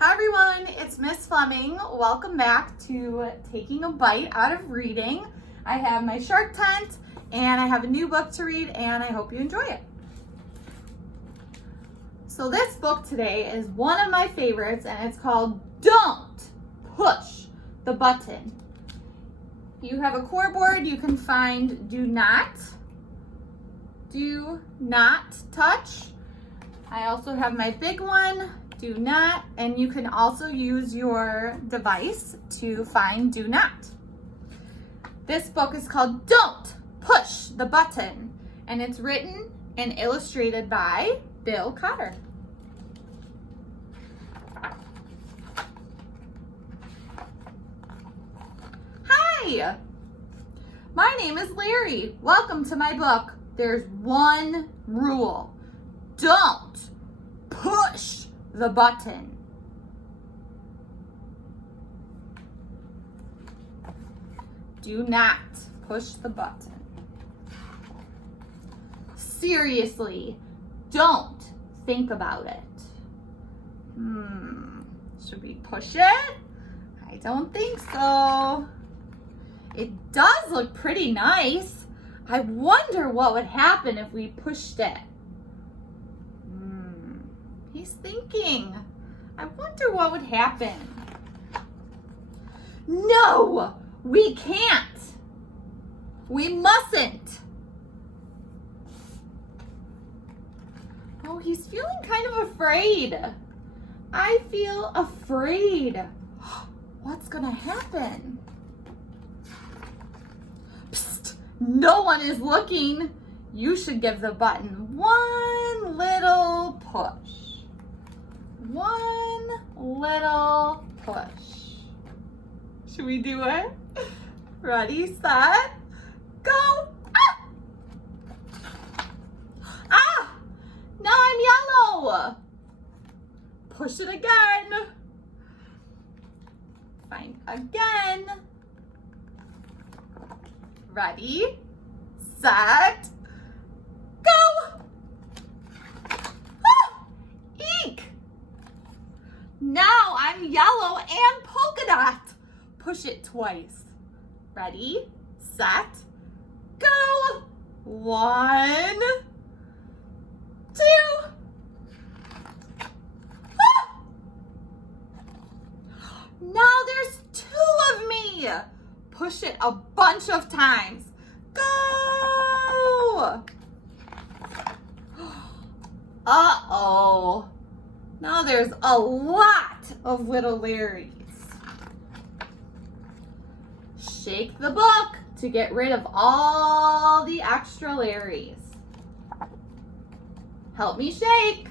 Hi everyone, it's Miss Fleming. Welcome back to Taking a Bite Out of Reading. I have my Shark Tent and I have a new book to read and I hope you enjoy it. So this book today is one of my favorites and it's called Don't Push the Button. You have a core board, you can find do not touch. I also have my big one, do not, and you can also use your device to find do not. This book is called Don't Push the Button, and it's written and illustrated by Bill Cotter. Hi, my name is Larry. Welcome to my book. There's one rule. Don't push the button. Do not push the button. Seriously, don't think about it. Should we push it? I don't think so. It does look pretty nice. I wonder what would happen if we pushed it. He's thinking. I wonder what would happen. No, we can't. We mustn't. Oh, he's feeling kind of afraid. I feel afraid. What's gonna happen? Psst, no one is looking. You should give the button one little push. One little push. Should we do it? Ready, set, go. Ah! Now I'm yellow. Push it again. Fine, again. Ready, set, go. Eek! Now I'm yellow and polka dot. Push it twice. Ready, set, go. 1, 2. Ah! Now there's 2 of me. Push it a bunch of times. Go. Uh-oh. Now there's a lot of little Larrys. Shake the book to get rid of all the extra Larrys. Help me shake.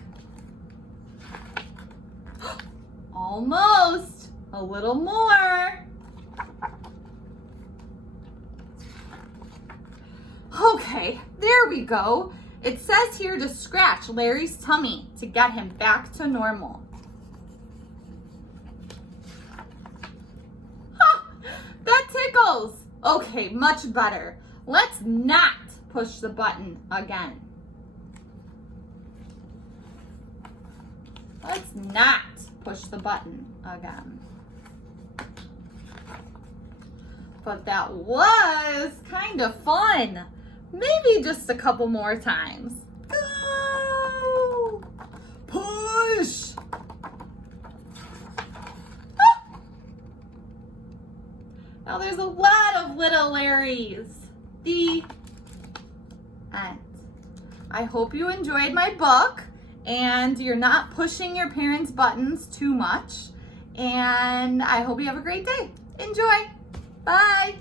Almost. A little more. Okay, there we go. It says here to scratch Larry's tummy to get him back to normal. Ha! That tickles. Okay, much better. Let's not push the button again. Let's not push the button again. But that was kind of fun. Maybe just a couple more times. Go! Push! Ah! Now there's a lot of little Larrys. The end. I hope you enjoyed my book and you're not pushing your parents' buttons too much. And I hope you have a great day. Enjoy. Bye.